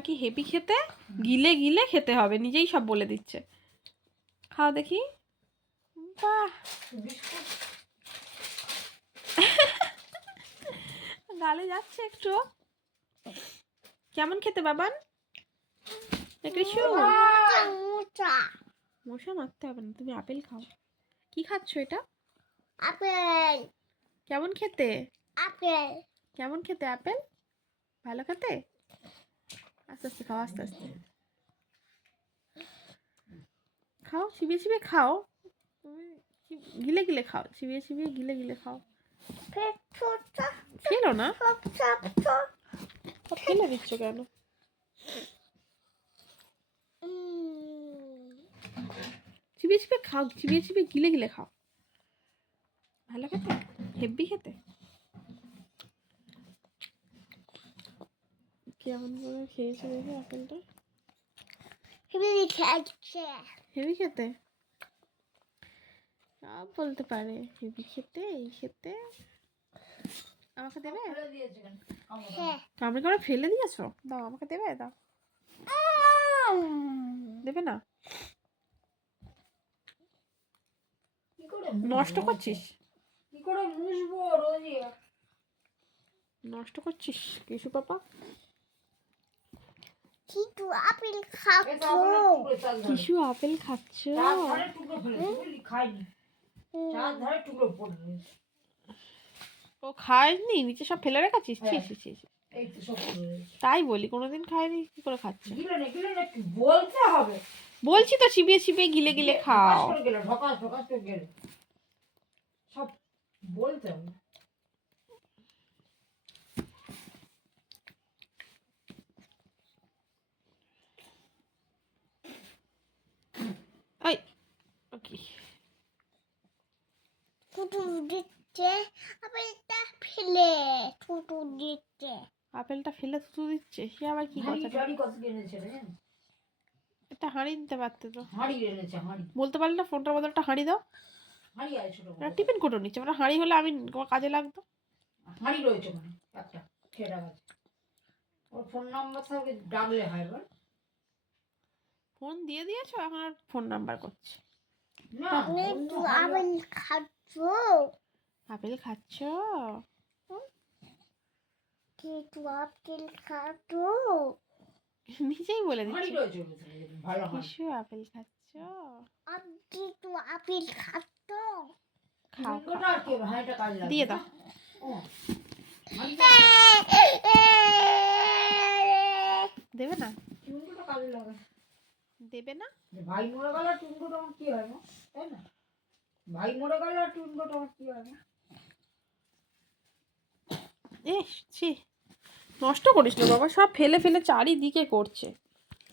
নাকি হেভি খেতে, গিলে গিলে খেতে হবে, নিজেই সব বলে দিচ্ছে। খাও দেখি। বাহ, গালে যাচ্ছে একটু। কেমন খেতে বাবান? মশা মারতে হবে না, তুমি আপেল খাও। কি খাচ্ছ এটা? আপেল। কেমন খেতে? আপেল কেমন খেতে আপেল? ভালো খেতে? আস্তে আস্তে খাও, আস্তে আস্তে খাও, চিবিয়ে চিবিয়ে খাও, গিলে গিলে খাও, চিবিয়ে চিবিয়ে গিলে গিলে খাও। খেলো না, ফেলে দিচ্ছ কেন? চিবিয়ে চিবিয়ে খাও, চিবিয়ে চিবিয়ে গিলে গিলে খাও। ভালো খেতে, হেব্বি খেতে। কেমন করে খেয়েছে দেখে আপেলটা? হেভি খেতে সব বলতে পারে, হেভি খেতে, এই খেতে। আমাকে দেবে? কামড়ে কামড়ে ফেলে দিয়েছো? দাও আমাকে দেবে, দাও। দেবে না? নষ্ট করছিস, নষ্ট করছিস কিছু পাপা। কিছু আপেল খাচ্ছ? কিছু আপেল খাচ্ছ? ও খায়নি, নিচে সব ফেলে রেখেছিস? ছি ছি ছি ছি। তাই বলি, কোনোদিন খায়নি, কি করে খাচ্ছে? বলতে হবে, বলছি তো চিবিয়ে চিবিয়ে গিলে গিলে খাও। সব বলতে হবে। এই ওকে, টুটু দিচ্ছে আপেলটা ফেলে, টুটু দিচ্ছে। আপেলটা ফেলে থুতু দিচ্ছে, সে আবার কি কথা? একটা হাঁড়ি দিতে পারতে তো। বলতে পারলে না ফোনটার বদলটা হাঁড়ি দাও। টিফিন কোটো নিচ্ছে, মানে হাঁড়ি হলে আমি কাজে লাগতো। হাঁড়ি রয়েছে ওখানে একটা, খেয়ে রাখা। ওর ফোন নাম্বার থাকে, ডাকলে হয়। এবার ফোন দিয়ে দিয়েছো, এখন আর ফোন নাম্বার করছে। আপেল খাচ্ছ? আপেল খাচ্ছ? কিছু আপেল খাচ্ছ? নিজেই বলে হাঁড়ি দিচ্ছি। রয়েছে ভালো হয়। কিছু আপেল খাচ্ছ? কিছু আপেল খাচ্ছ? খাও টুনটুটা আর কি হাঁড়িটা কাজে লাগবে। দিয়ে দাও। দেবে না? টুনটুটা কাজে লাগে। দেবে না? ভাই মরে গেল আর টুনটুটা আমার কি হয় না, তাই না? ভাই মরে গেল আর টুনটুটা আমার কি হয় না? ছি, নষ্ট করিস না বাবা, সব ফেলে ফেলে চারিদিকে করছে।